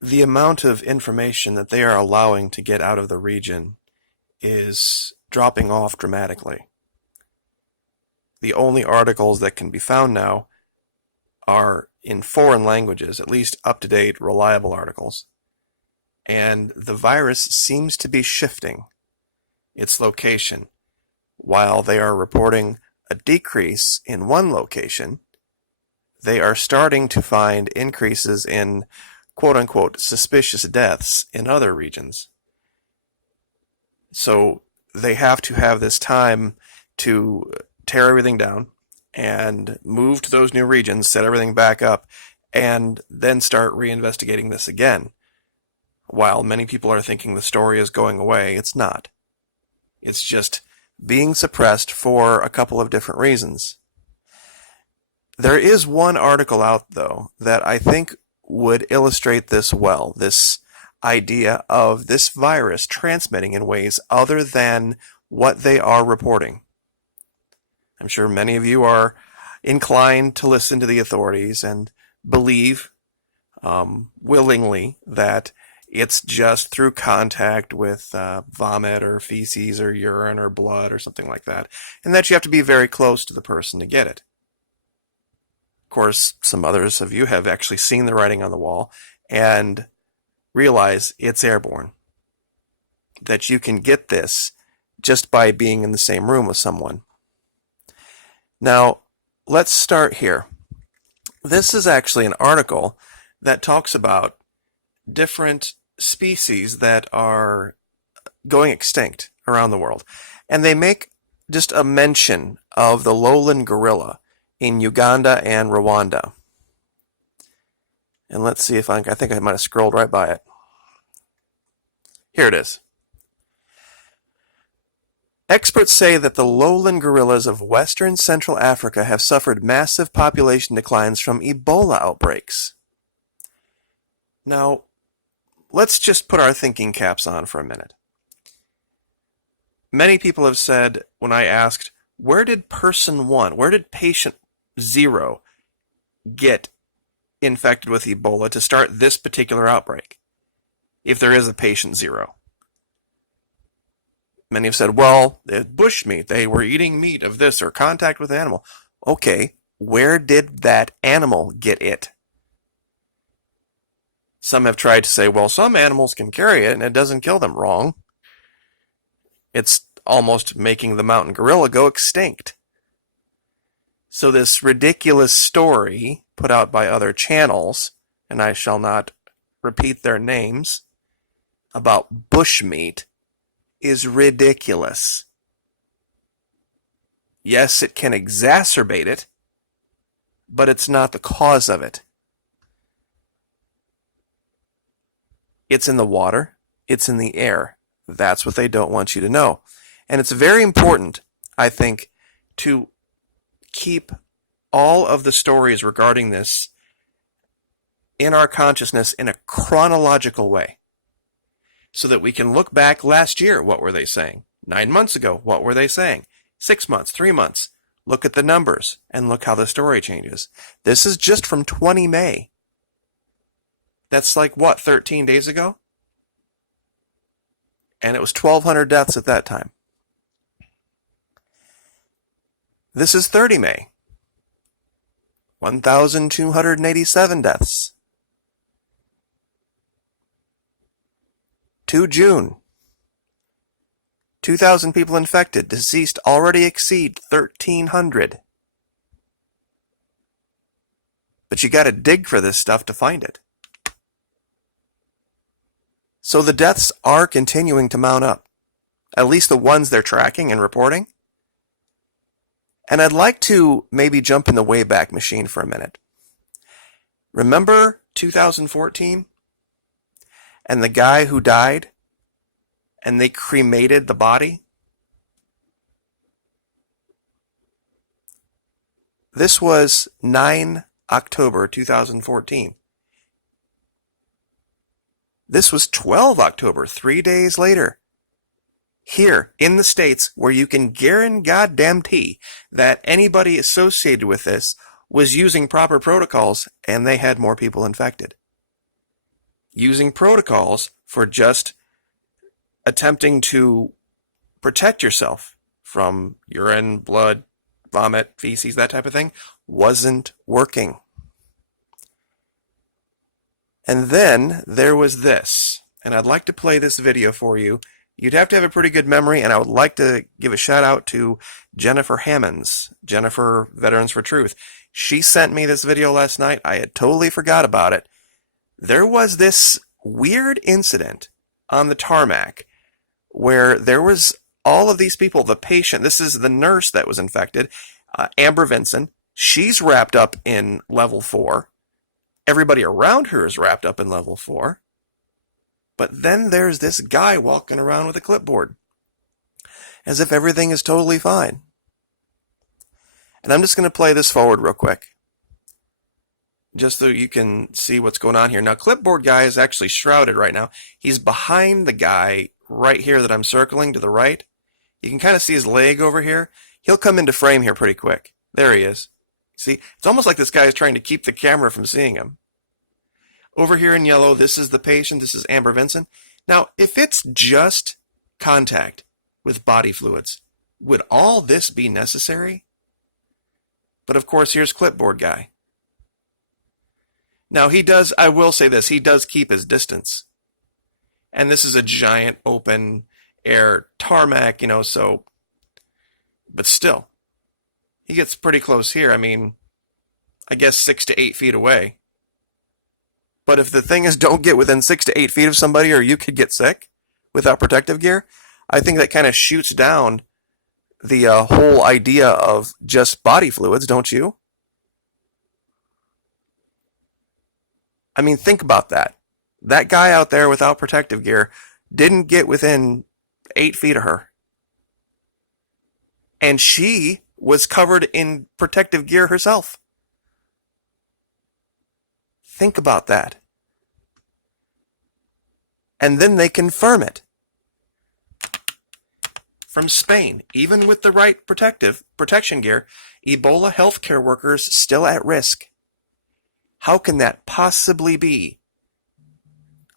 the amount of information that they are allowing to get out of the region is dropping off dramatically. The only articles that can be found now are in foreign languages, at least up-to-date, reliable articles. And the virus seems to be shifting its location. While they are reporting a decrease in one location, they are starting to find increases in quote-unquote suspicious deaths in other regions. So they have to have this time to tear everything down and move to those new regions, set everything back up, and then start reinvestigating this again. While many people are thinking the story is going away, it's not. It's just being suppressed for a couple of different reasons. There is one article out, though, that I think would illustrate this well, this idea of this virus transmitting in ways other than what they are reporting. I'm sure many of you are inclined to listen to the authorities and believe willingly that it's just through contact with vomit or feces or urine or blood or something like that, and that you have to be very close to the person to get it. Of course, some others of you have actually seen the writing on the wall and realize it's airborne, that you can get this just by being in the same room with someone. Now, let's start here. This is actually an article that talks about different species that are going extinct around the world. And they make just a mention of the lowland gorilla in Uganda and Rwanda. And let's see if I think I might have scrolled right by it. Here it is. Experts say that the lowland gorillas of western Central Africa have suffered massive population declines from Ebola outbreaks. Now, let's just put our thinking caps on for a minute. Many people have said, when I asked, where did person 1, where did patient 0 get infected with Ebola to start this particular outbreak, if there is a patient 0? Many have said, well, bushmeat, they were eating meat of this or contact with an animal. Okay, where did that animal get it? Some have tried to say, well, some animals can carry it and it doesn't kill them. Wrong. It's almost making the mountain gorilla go extinct. So this ridiculous story put out by other channels, and I shall not repeat their names, about bushmeat is ridiculous. Yes, it can exacerbate it, but it's not the cause of it. It's in the water. It's in the air. That's what they don't want you to know. And it's very important, I think, to keep all of the stories regarding this in our consciousness in a chronological way, so that we can look back last year. What were they saying? 9 months ago, what were they saying? 6 months, 3 months. Look at the numbers and look how the story changes. This is just from 20 May. That's like, what, 13 days ago? And it was 1,200 deaths at that time. This is 30 May. 1,287 deaths. 2 June. 2,000 people infected. Deceased already exceed 1,300. But you got to dig for this stuff to find it. So the deaths are continuing to mount up, at least the ones they're tracking and reporting. And I'd like to maybe jump in the Wayback Machine for a minute. Remember 2014? And the guy who died, and they cremated the body? This was 9 October 2014. This was 12 October, 3 days later. Here, in the States, where you can guarantee that anybody associated with this was using proper protocols, and they had more people infected. using protocols for just attempting to protect yourself from urine, blood, vomit, feces, that type of thing, wasn't working. And then there was this, and I'd like to play this video for you. You'd have to have a pretty good memory, and I would like to give a shout out to Jennifer Hammonds, Jennifer Veterans for Truth. She sent me this video last night. I had totally forgot about it. There was this weird incident on the tarmac where there was all of these people, the patient, this is the nurse that was infected, Amber Vinson. She's wrapped up in level 4. Everybody around her is wrapped up in level 4. But then there's this guy walking around with a clipboard, as if everything is totally fine. And I'm just going to play this forward real quick, just so you can see what's going on here. Now, clipboard guy is actually shrouded right now. He's behind the guy right here that I'm circling to the right. You can kind of see his leg over here. He'll come into frame here pretty quick. There he is. See, it's almost like this guy is trying to keep the camera from seeing him. Over here in yellow, this is the patient. This is Amber Vinson. Now, if it's just contact with body fluids, would all this be necessary? But of course, here's clipboard guy. Now, he does, I will say this, he does keep his distance. And this is a giant open air tarmac, so, but still, he gets pretty close here. I mean, I guess 6 to 8 feet away. But if the thing is, don't get within 6 to 8 feet of somebody or you could get sick without protective gear, I think that kind of shoots down the whole idea of just body fluids, don't you? I mean, think about that. That guy out there without protective gear didn't get within 8 feet of her. And she was covered in protective gear herself. Think about that. And then they confirm it. From Spain, even with the right protection gear, Ebola healthcare workers still at risk. How can that possibly be?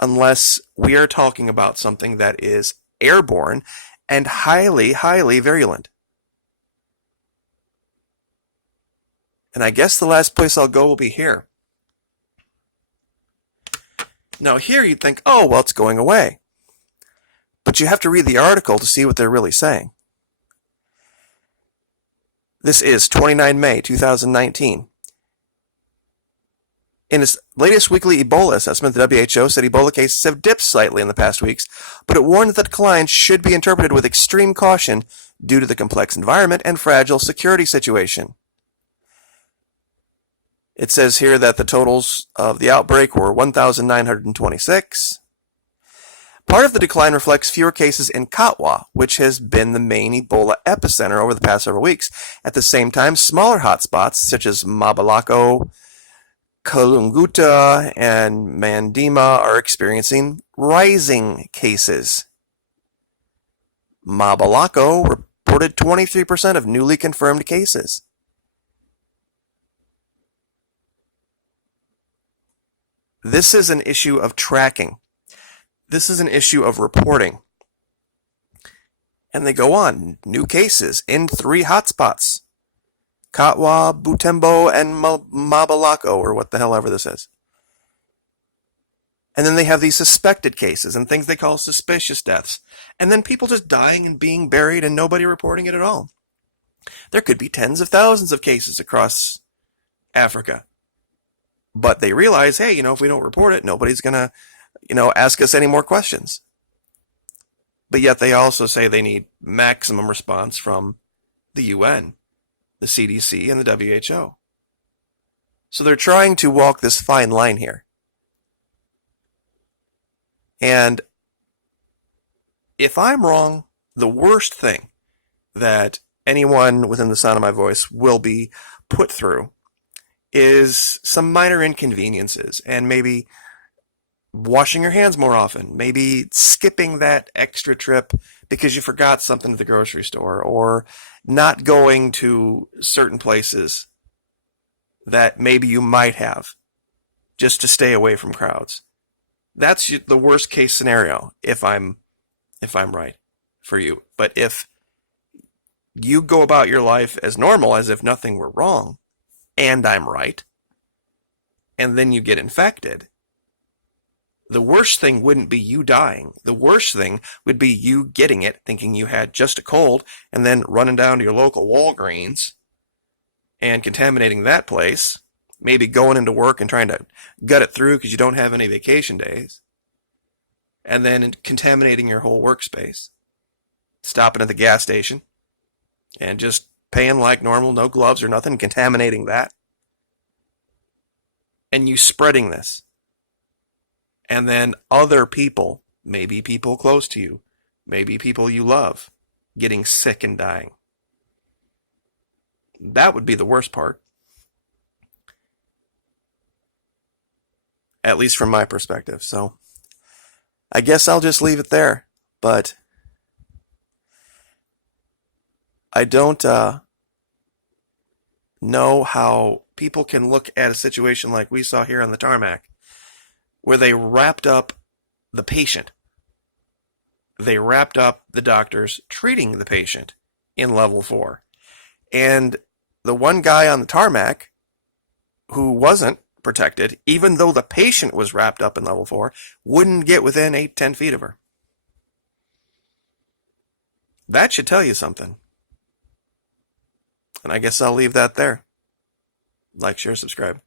Unless we are talking about something that is airborne and highly, highly virulent. And I guess the last place I'll go will be here. Now here you'd think, oh, well, it's going away. But you have to read the article to see what they're really saying. This is 29 May 2019. In its latest weekly Ebola assessment, the WHO said Ebola cases have dipped slightly in the past weeks, but it warned that declines should be interpreted with extreme caution due to the complex environment and fragile security situation. It says here that the totals of the outbreak were 1,926. Part of the decline reflects fewer cases in Katwa, which has been the main Ebola epicenter over the past several weeks. At the same time, smaller hotspots such as Mabalako, Kalunguta, and Mandima are experiencing rising cases. Mabalako reported 23% of newly confirmed cases. This is an issue of tracking. This is an issue of reporting. And they go on. New cases in 3 hotspots. Katwa, Butembo, and Mabalako, or what the hell ever this is. And then they have these suspected cases and things they call suspicious deaths. And then people just dying and being buried and nobody reporting it at all. There could be tens of thousands of cases across Africa. But they realize, hey, if we don't report it, nobody's going to, ask us any more questions. But yet they also say they need maximum response from the UN, the CDC, and the WHO. So they're trying to walk this fine line here. And if I'm wrong, the worst thing that anyone within the sound of my voice will be put through is some minor inconveniences and maybe washing your hands more often, maybe skipping that extra trip because you forgot something at the grocery store, or not going to certain places that maybe you might have just to stay away from crowds. That's the worst case scenario if I'm right for you. But if you go about your life as normal as if nothing were wrong, and I'm right, and then you get infected, the worst thing wouldn't be you dying. The worst thing would be you getting it, thinking you had just a cold, and then running down to your local Walgreens and contaminating that place, maybe going into work and trying to gut it through because you don't have any vacation days, and then contaminating your whole workspace, stopping at the gas station and just paying like normal, no gloves or nothing, contaminating that, and you spreading this. And then other people, maybe people close to you, maybe people you love, getting sick and dying. That would be the worst part. At least from my perspective. So I guess I'll just leave it there. But I don't know how people can look at a situation like we saw here on the tarmac, where they wrapped up the patient. They wrapped up the doctors treating the patient in level 4. And the one guy on the tarmac who wasn't protected, even though the patient was wrapped up in level 4, wouldn't get within 8-10 feet of her. That should tell you something. And I guess I'll leave that there. Like, share, subscribe.